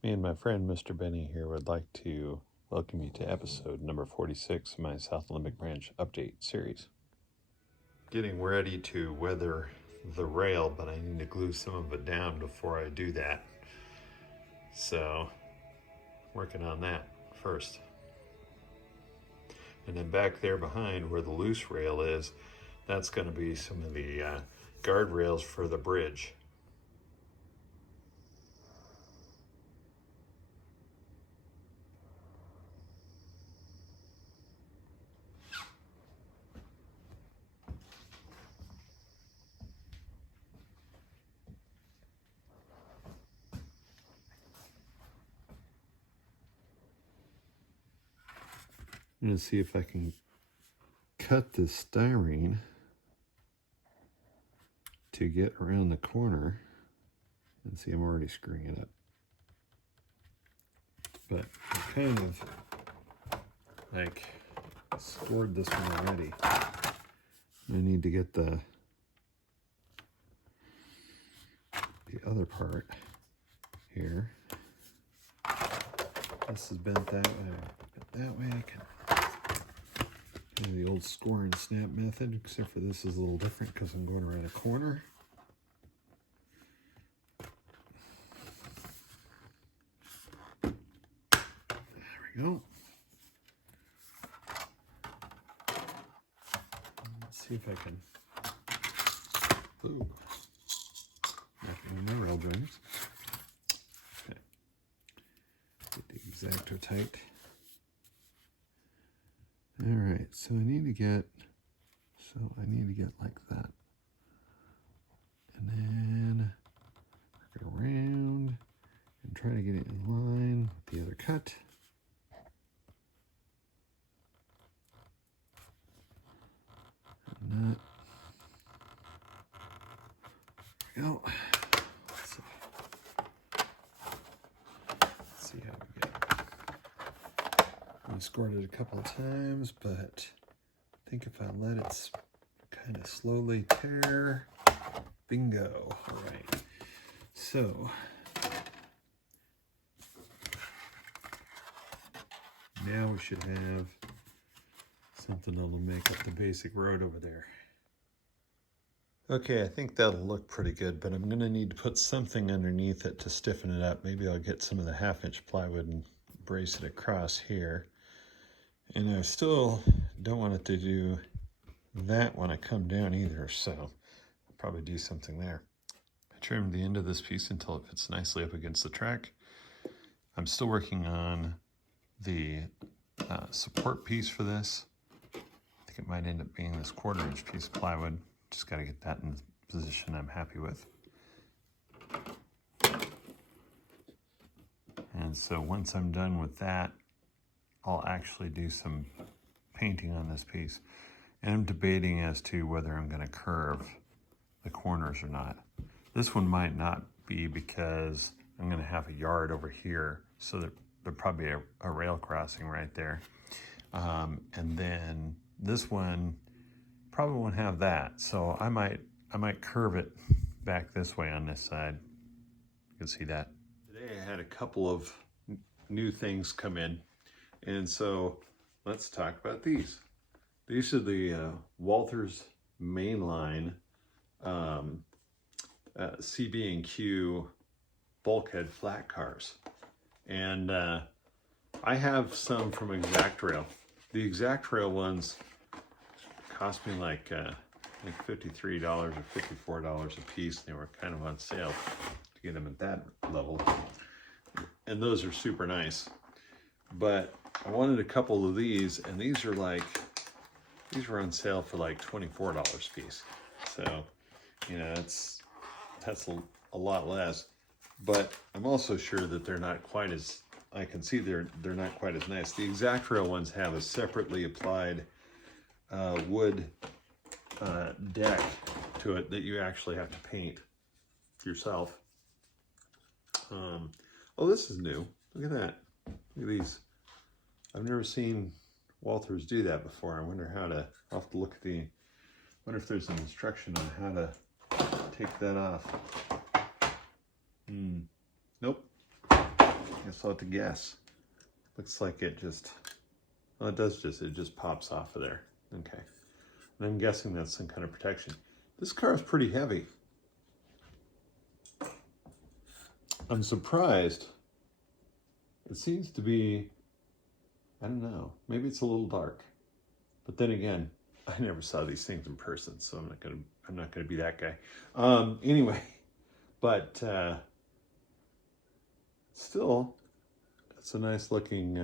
Me and my friend Mr. Benny here would like to welcome you to episode number 46 of my South Olympic Branch update series. Getting ready to weather the rail, but I need to glue some of it down before I do that. So, working on that first. And then back there behind where the loose rail is, that's going to be some of the guardrails for the bridge. I'm going to see if I can cut this styrene to get around the corner. And see, I'm already screwing it up. But I kind of like scored this one already. I need to get the other part here. This is bent that way. That way I can do the old score and snap method, except for this is a little different because I'm going around a corner. There we go. Let's see if I can. Ooh. Making my rail joints. Okay. Get the X-Acto tight. All right, so I need to get like that. And then work it around and try to get it in line with the other cut. And that. There we go. Let's see how we get. I scored it a couple of times, but I think if I let it kind of slowly tear, bingo. All right. So now we should have something that'll make up the basic road over there. Okay, I think that'll look pretty good, but I'm going to need to put something underneath it to stiffen it up. Maybe I'll get some of the 1/2-inch plywood and brace it across here. And I still don't want it to do that when I come down either, so I'll probably do something there. I trimmed the end of this piece until it fits nicely up against the track. I'm still working on the support piece for this. I think it might end up being this 1/4-inch piece of plywood. Just got to get that in the position I'm happy with. And so once I'm done with that, I'll actually do some painting on this piece. And I'm debating as to whether I'm going to curve the corners or not. This one might not be because I'm going to have a yard over here, so there'll probably be a rail crossing right there. And then this one probably won't have that, so I might curve it back this way on this side. You can see that. Today I had a couple of new things come in, and so let's talk about these. These are the Walthers mainline CB&Q Bulkhead flat cars, and I have some from X-Acto. The X-Acto ones cost me like $53 or $54 a piece. They were kind of on sale to get them at that level, and those are super nice. But I wanted a couple of these, and these were on sale for like $24 a piece. So, you know, that's a lot less. But I'm also sure that they're not quite as, I can see they're not quite as nice. The X-Acto ones have a separately applied wood deck to it that you actually have to paint yourself. Oh, this is new. Look at that. Look at these. I've never seen Walthers do that before. I wonder how to, I'll have to look at wonder if there's an instruction on how to take that off. Nope. guess I'll have to guess. Looks like it just, well, it just pops off of there. Okay. And I'm guessing that's some kind of protection. This car is pretty heavy. I'm surprised. It seems to be, I don't know, maybe it's a little dark. But then again, I never saw these things in person, so I'm not gonna be that guy. Anyway, but still, it's a nice looking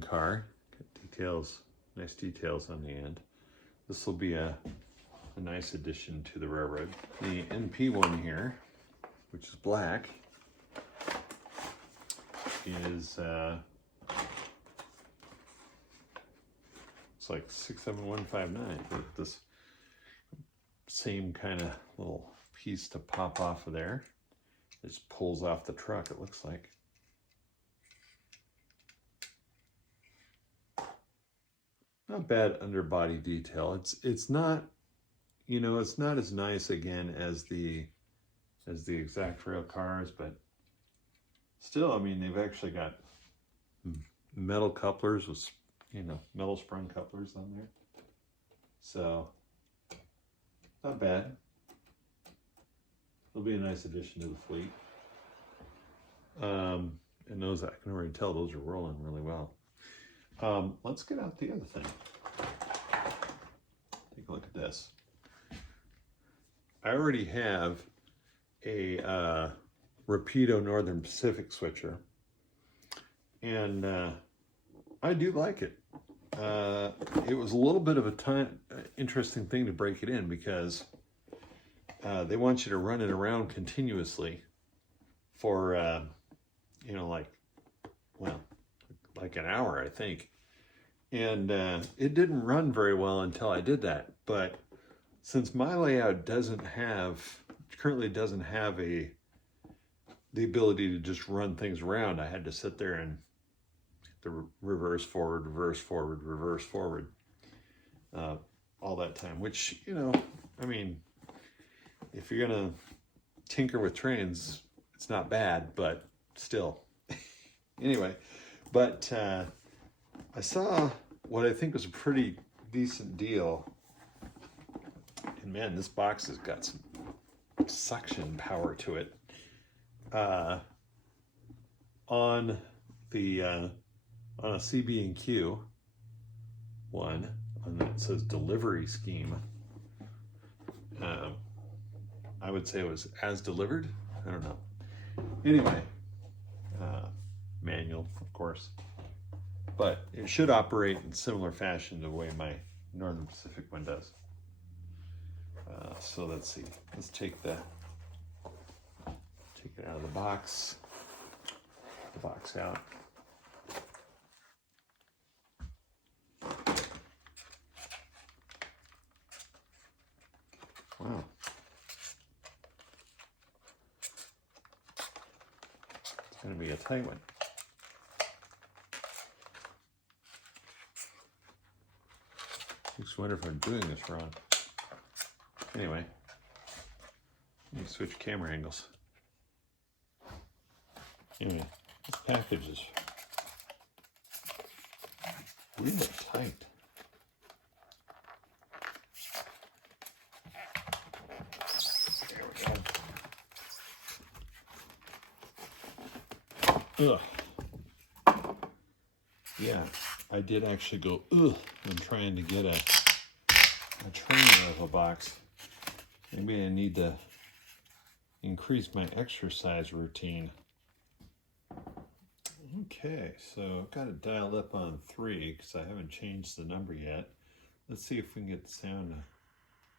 car. Got details, nice details on the end. This will be a nice addition to the railroad. The NP one here, which is black, is it's like 67159, but this same kind of little piece to pop off of there. It just pulls off the truck, it looks like. Not bad underbody detail. It's not, you know, it's not as nice again as the exact rail cars, but still, I mean, they've actually got metal couplers with, you know, metal sprung couplers on there. So, not bad. It'll be a nice addition to the fleet. And those, I can already tell those are rolling really well. Let's get out the other thing. Take a look at this. I already have a Rapido Northern Pacific switcher, and I do like it. It was a little bit of a interesting thing to break it in, because they want you to run it around continuously for you know, like an hour, I think. And it didn't run very well until I did that. But since my layout currently doesn't have the ability to just run things around, I had to sit there and the reverse forward, reverse forward, reverse forward all that time, which, you know, I mean, if you're gonna tinker with trains, it's not bad, but still. Anyway, but I saw what I think was a pretty decent deal, and man, this box has got some suction power to it. On a CB&Q one, on that says delivery scheme. I would say it was as delivered. I don't know. Anyway, manual, of course, but it should operate in similar fashion to the way my Northern Pacific one does. So let's see. Let's take it out of the box. The box out. Wow. It's going to be a tight one. I just wonder if I'm doing this wrong. Anyway, let me switch camera angles. Anyway, this package is really tight. There we go. Ugh. Yeah, I did actually go ugh when trying to get a train out of a box. Maybe I need to increase my exercise routine. Okay, so I've got it dialed up on 3 because I haven't changed the number yet. Let's see if we can get the sound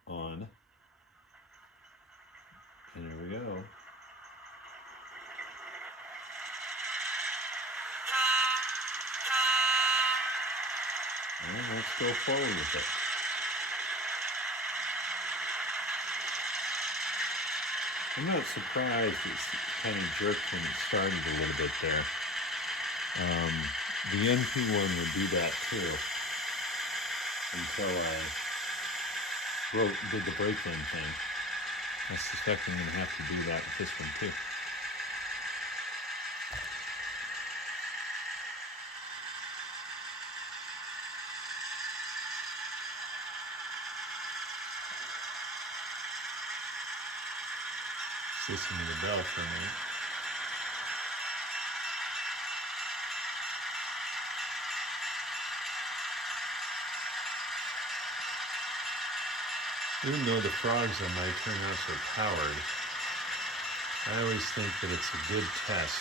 on. And there we go. And let's go forward with it. I'm not surprised it's kind of jerked when it started a little bit there. The NP one would do that too, until I did the break-in thing. I suspect I'm going to have to do that with this one too. listen to the bell for a minute. Even though the frogs on my turnouts are powered, I always think that it's a good test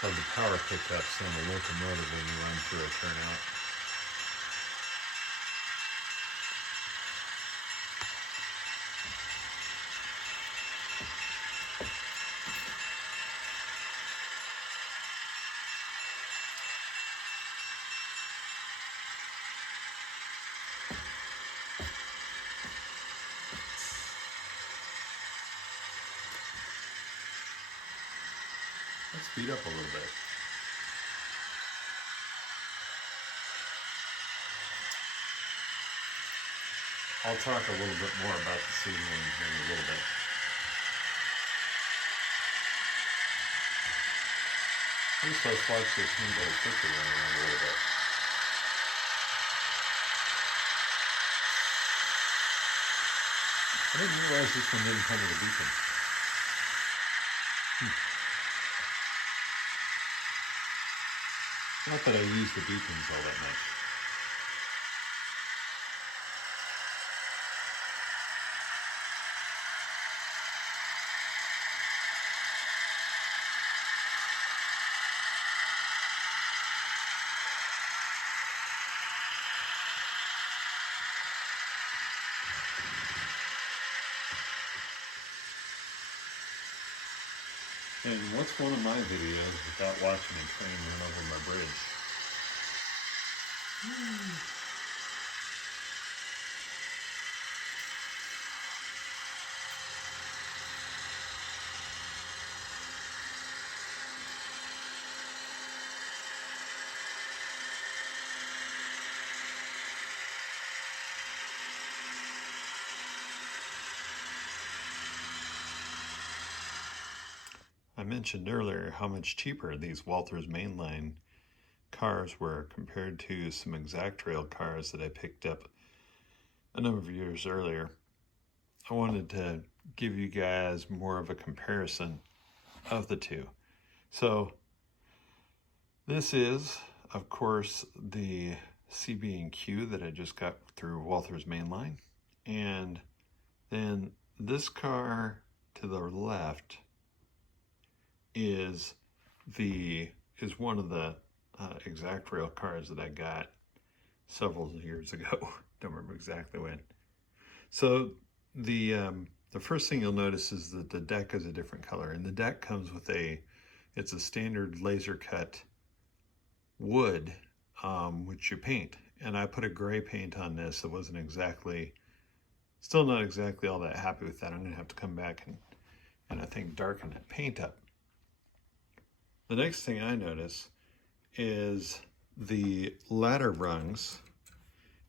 of the power pickups on the locomotive when you run through a turnout. Let's speed up a little bit. I'll talk a little bit more about the signaling here in a little bit. Let's watch this new little picture run around a little bit. I didn't realize this one didn't come with a beacon. Not that I use the beacons all that much. And what's one of my videos without watching a train run over my bridge? I mentioned earlier how much cheaper these Walthers mainline cars were compared to some Exactrail cars that I picked up a number of years earlier. I wanted to give you guys more of a comparison of the two. So this is, of course, the CB&Q that I just got through Walthers mainline. And then this car to the left is one of the Exactrail cars that I got several years ago. Don't remember exactly when. So the first thing you'll notice is that the deck is a different color, and the deck comes with it's a standard laser cut wood, which you paint. And I put a gray paint on this. It wasn't still not exactly all that happy with that. I'm gonna have to come back and I think darken that paint up. The next thing I notice is the ladder rungs.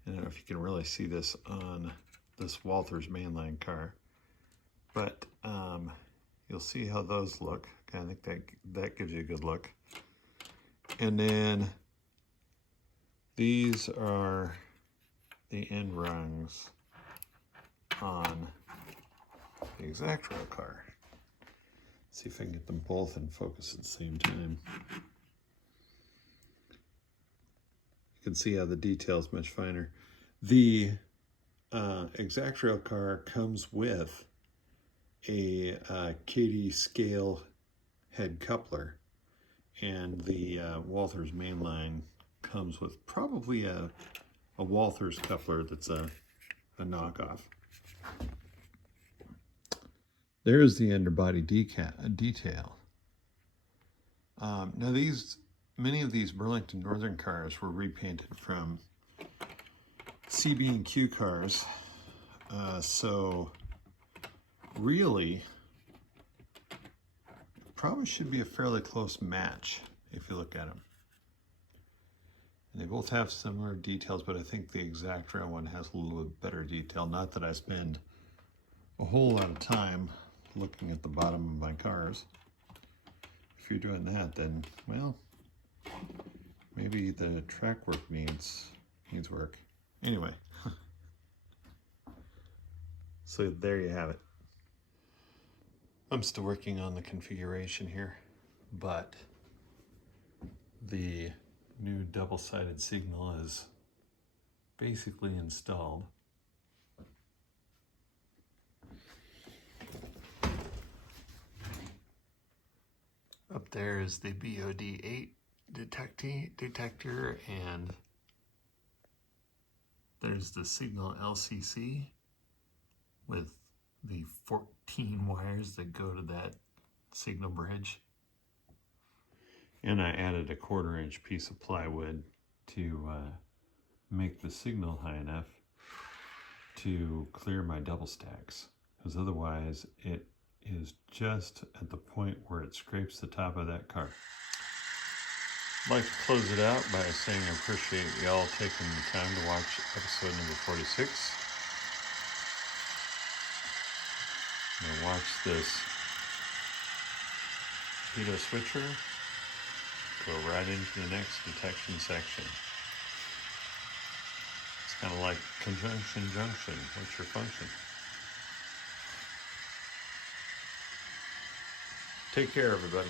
I don't know if you can really see this on this Walthers mainline car, but you'll see how those look. I think that gives you a good look. And then these are the end rungs on the Exactrail car. See if I can get them both in focus at the same time. You can see how the detail is much finer. The Exactrail car comes with a KD scale head coupler, and the Walthers mainline comes with probably a Walthers coupler that's a knockoff. There's the underbody detail. Now many of these Burlington Northern cars were repainted from CB&Q cars. So really, it probably should be a fairly close match if you look at them. And they both have similar details, but I think the Exactrail one has a little bit better detail. Not that I spend a whole lot of time looking at the bottom of my cars. If you're doing that, then, well, maybe the track work needs work. Anyway, so there you have it. I'm still working on the configuration here, but the new double-sided signal is basically installed. Up there is the BOD8 detector, and there's the signal LCC with the 14 wires that go to that signal bridge. And I added a 1/4-inch piece of plywood to make the signal high enough to clear my double stacks, because otherwise it is just at the point where it scrapes the top of that car. I'd like to close it out by saying I appreciate y'all taking the time to watch episode number 46. And watch this Rapido switcher go right into the next detection section. It's kind of like conjunction junction. What's your function? Take care, everybody.